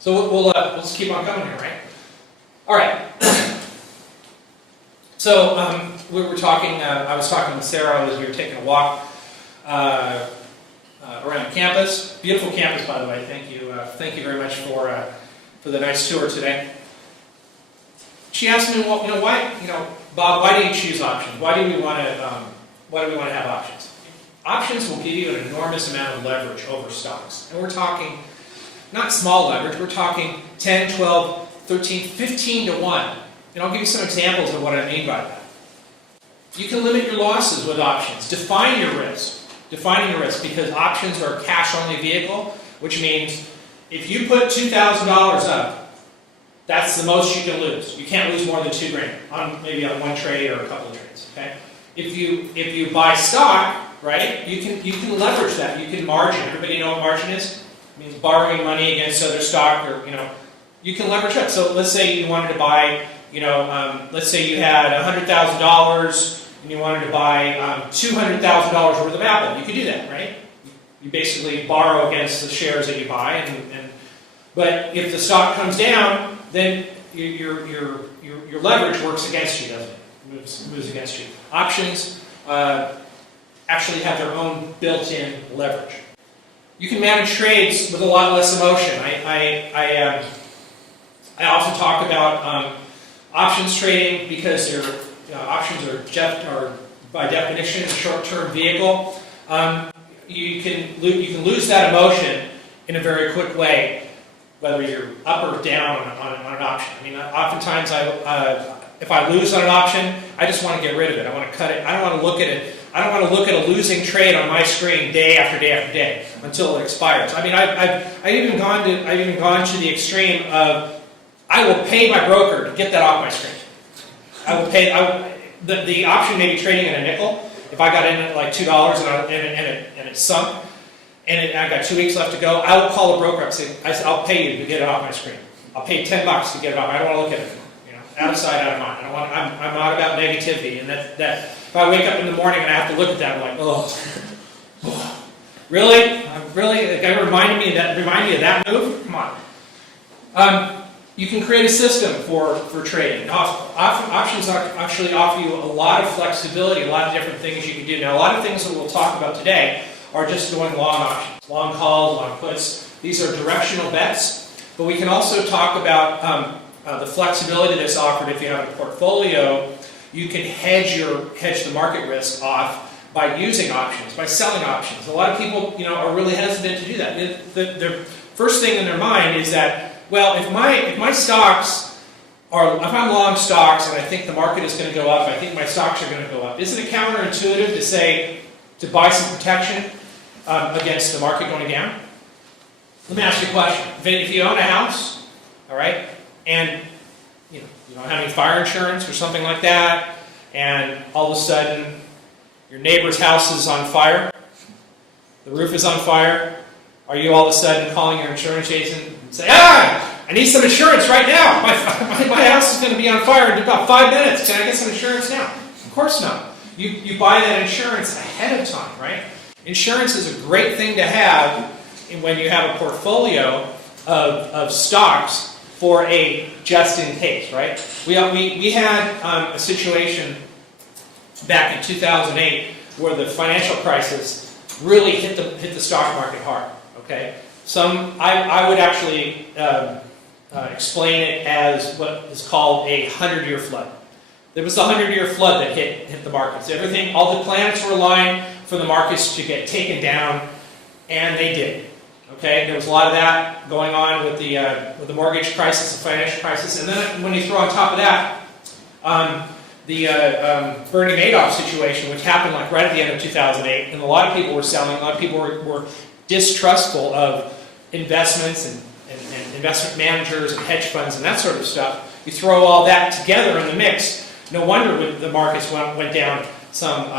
So we'll just keep on coming here, right? All right. So we were talking. I was talking with Sarah as we were taking a walk around campus. Beautiful campus, by the way. Thank you. Thank you very much for the nice tour today. She asked me, well, why, Bob, why do you choose options? Why do we want to have options? Options will give you an enormous amount of leverage over stocks, and we're talking not small leverage. We're talking 10, 12, 13, 15 to 1. And I'll give you some examples of what I mean by that. You can limit your losses with options. Define your risk. Defining your risk, because options are a cash-only vehicle, which means if you put $2,000 up, that's the most you can lose. You can't lose more than $2,000 maybe on one trade or a couple of trades. Okay? If you buy stock, right, you can leverage that. You can margin. Everybody know what margin is? It means borrowing money against other stock, or you can leverage that. So let's say you wanted to buy, let's say you had $100,000 and you wanted to buy $200,000 worth of Apple. You could do that, right? You basically borrow against the shares that you buy, but if the stock comes down, then your leverage works against you, doesn't it? Moves against you. Options actually have their own built-in leverage. You can manage trades with a lot less emotion. I often talk about options trading because options are by definition a short-term vehicle. You can lose that emotion in a very quick way, whether you're up or down on an option. I mean, oftentimes if I lose on an option, I just want to get rid of it. I want to cut it. I don't want to look at it. I don't want to look at a losing trade on my screen day after day after day until it expires. I mean, I've even gone to the extreme of I will pay my broker to get that off my screen. I will pay. The option may be trading at a nickel. If I got in at like $2 and it sunk, and I got 2 weeks left to go, I will call a broker up and say, I'll pay you to get it off my screen. I'll pay $10 to get it off. I don't want to look at it. Out of sight, out of mind. I'm not about negativity, and that if I wake up in the morning and I have to look at that, I'm like, oh, really? Really? Like, remind me of that move? Come on. You can create a system for trading. Options actually offer you a lot of flexibility, a lot of different things you can do. Now, a lot of things that we'll talk about today are just doing long options, long calls, long puts. These are directional bets, but we can also talk about the flexibility that's offered if you have a portfolio. You can hedge the market risk off by using options, by selling options. A lot of people, are really hesitant to do that. The first thing in their mind is that, well, if my stocks are, if I'm long stocks and I think the market is going to go up, I think my stocks are going to go up. Isn't it counterintuitive to say to buy some protection against the market going down? Let me ask you a question. If you own a house, all right, and you don't have any fire insurance or something like that, and all of a sudden your neighbor's house is on fire, the roof is on fire, are you all of a sudden calling your insurance agent and saying, I need some insurance right now. My house is going to be on fire in about 5 minutes. Can I get some insurance now? Of course not. You buy that insurance ahead of time, right? Insurance is a great thing to have when you have a portfolio of stocks for a just in case, right? We had a situation back in 2008 where the financial crisis really hit the stock market hard. Okay, I would actually explain it as what is called a 100-year flood. There was a 100-year flood that hit the markets. All the planets were aligned for the markets to get taken down, and they did. Okay, there was a lot of that going on with the mortgage crisis, the financial crisis, and then when you throw on top of that the Bernie Madoff situation, which happened like right at the end of 2008, and a lot of people were selling. A lot of people were distrustful of investments and investment managers and hedge funds and that sort of stuff. You throw all that together in the mix. No wonder the markets went down some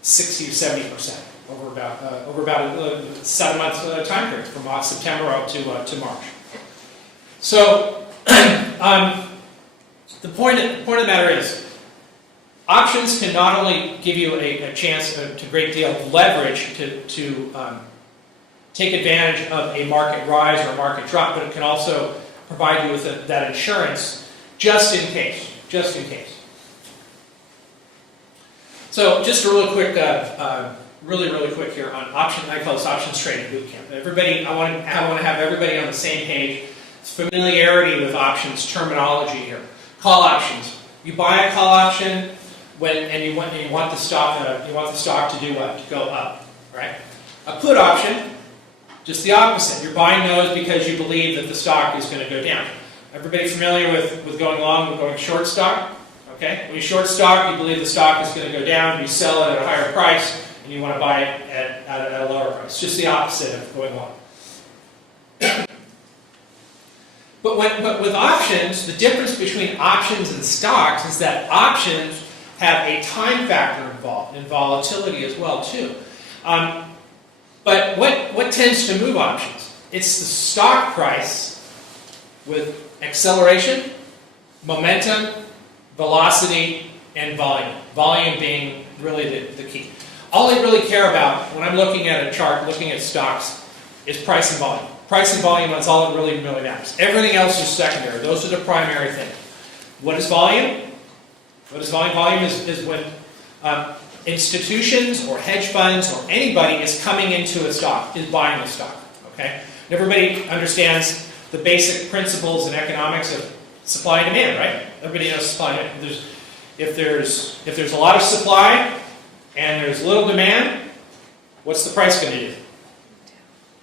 60 or 70%. Over about a 7-month time period, from September up to March. So the point of the matter is, options can not only give you a chance to great deal of leverage to take advantage of a market rise or a market drop, but it can also provide you with that insurance just in case. Just in case. So just a really quick, really quick here on option. I call this options trading boot camp. Everybody, I want to have everybody on the same page. It's familiarity with options terminology here. Call options. You buy a call option and you want the stock to do what? To go up, right? A put option, just the opposite. You're buying those because you believe that the stock is going to go down. Everybody familiar with going long, with going short stock? Okay? When you short stock, you believe the stock is going to go down, you sell it at a higher price, and you want to buy it at a lower price. Just the opposite of going long. But with options, the difference between options and stocks is that options have a time factor involved, and volatility as well, too. But what tends to move options? It's the stock price with acceleration, momentum, velocity, and volume. Volume being really the key. All I really care about when I'm looking at a chart, looking at stocks, is price and volume. Price and volume, that's all that really matters. Everything else is secondary. Those are the primary things. What is volume? What is volume? Volume is when institutions or hedge funds or anybody is coming into a stock, is buying a stock. Okay? And everybody understands the basic principles in economics of supply and demand, right? Everybody knows supply and demand. If there's a lot of supply and there's little demand, what's the price going to do?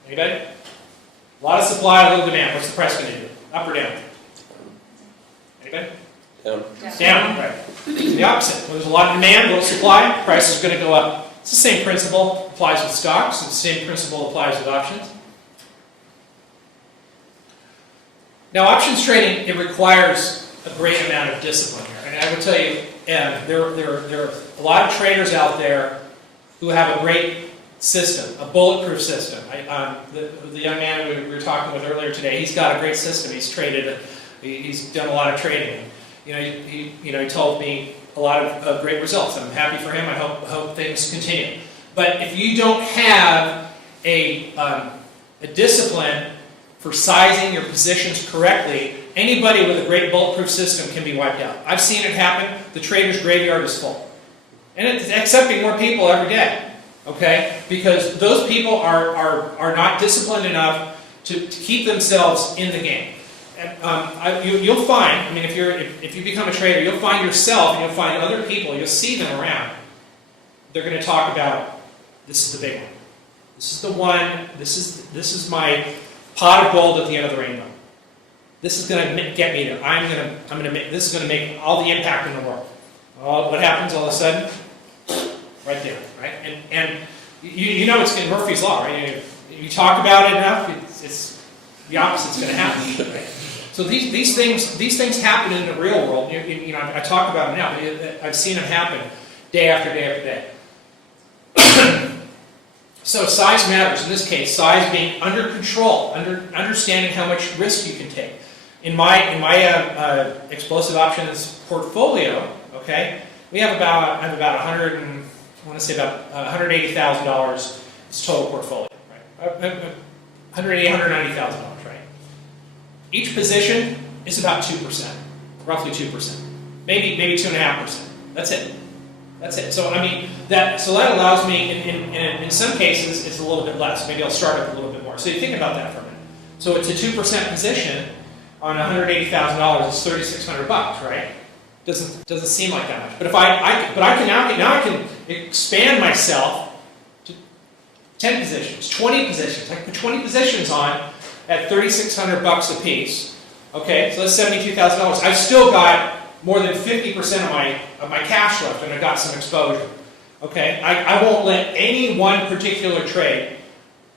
Anybody? A lot of supply, little demand. What's the price going to do? Up or down? Anybody? Down. Down, right. The opposite. When there's a lot of demand, little supply, price is going to go up. It's the same principle applies with stocks. It's the same principle applies with options. Now, options trading, it requires a great amount of discipline here. And I would tell you, there are a lot of traders out there who have a great system, a bulletproof system. The young man we were talking with earlier today, he's got a great system. He's traded, he's done a lot of trading. He told me a lot of great results. I'm happy for him. I hope things continue. But if you don't have a discipline for sizing your positions correctly, anybody with a great bulletproof system can be wiped out. I've seen it happen. The trader's graveyard is full. And it's accepting more people every day. Okay? Because those people are not disciplined enough to keep themselves in the game. And you'll find, if you become a trader, you'll find yourself and you'll find other people, you'll see them around. They're going to talk about, this is the big one. This is the one, this is my pot of gold at the end of the rainbow. This is going to get me there. This is going to make all the impact in the world. What happens all of a sudden? Right there, right? And you know it's in Murphy's Law, right? You talk about it enough, it's the opposite's going to happen. Right? So these things happen in the real world. I talk about them now. I've seen them happen day after day after day. So size matters. In this case, size being under control, understanding how much risk you can take. In my explosive options portfolio, okay, I have about $180,000 is total portfolio, right? $190,000, right? Each position is about 2%, roughly 2%, maybe 2.5%. That's it. So that allows me in some cases it's a little bit less. Maybe I'll start up a little bit more. So you think about that for a minute. So it's a 2% position on $180,000. It's $3,600, right? Doesn't seem like that much. But I can expand myself to 10 positions, 20 positions. I can put 20 positions on at $3,600 a piece. Okay, so that's $72,000. I've still got more than 50% of my cash left, and I've got some exposure. Okay, I won't let any one particular trade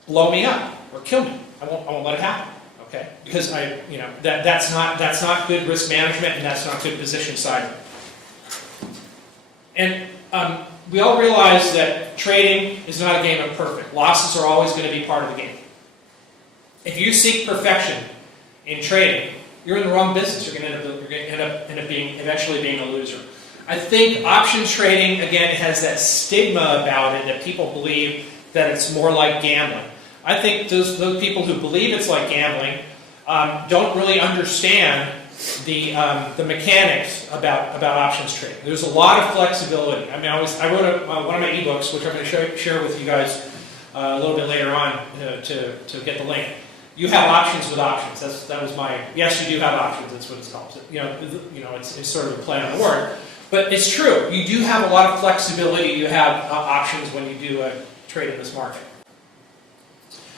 blow me up or kill me. I won't let it happen. Okay, because that's not good risk management, and that's not good position sizing. And we all realize that trading is not a game of perfect. Losses are always going to be part of the game. If you seek perfection in trading, you're in the wrong business. You're going to end up eventually being a loser. I think options trading, again, has that stigma about it that people believe that it's more like gambling. I think those people who believe it's like gambling don't really understand the mechanics about options trading. There's a lot of flexibility. I mean, I wrote one of my ebooks, which I'm going to share with you guys a little bit later on to get the link. You have options with options. That was my, yes, you do have options. That's what it's called. It's sort of a play on the word. But it's true. You do have a lot of flexibility. You have options when you do trade in this market.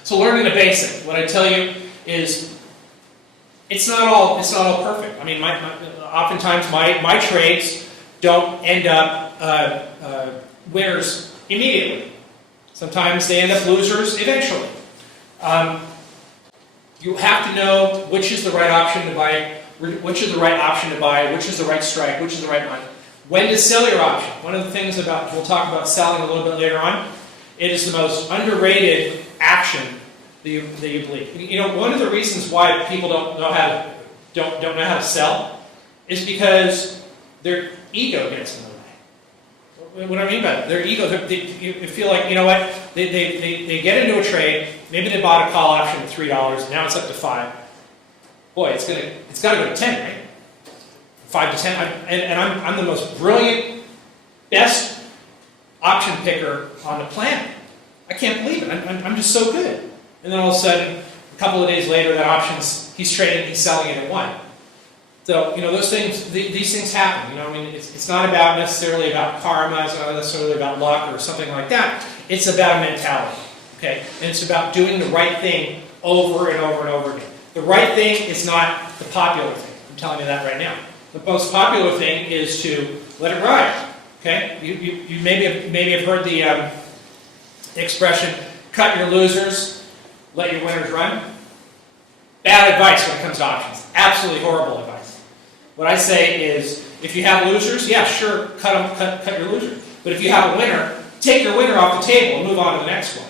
So learning the basic. What I tell you is it's not all perfect. I mean, oftentimes my trades don't end up winners immediately. Sometimes they end up losers eventually. You have to know which is the right option to buy, which is the right option to buy, which is the right strike, which is the right one. When to sell your option. One of the things we'll talk about selling a little bit later on. It is the most underrated action that you believe. One of the reasons why people don't know how to sell is because their ego gets in the way. What do I mean by that? Their ego. You feel like, you know what? They get into a trade. Maybe they bought a call option at $3. Now it's up to $5. Boy, it's got to go to 10, right? 5 to 10. And I'm the most brilliant, best option picker on the planet. I can't believe it. I'm just so good. And then all of a sudden, a couple of days later, that option's he's trading, he's selling it at 1. So those things, these things happen. I mean, it's not necessarily about karma. It's not necessarily about luck or something like that. It's about a mentality. Okay, and it's about doing the right thing over and over and over again. The right thing is not the popular thing. I'm telling you that right now. The most popular thing is to let it ride. Okay, you maybe have heard the expression, cut your losers, let your winners run. Bad advice when it comes to options. Absolutely horrible advice. What I say is, if you have losers, yeah, sure, cut your losers. But if you have a winner, take your winner off the table and move on to the next one.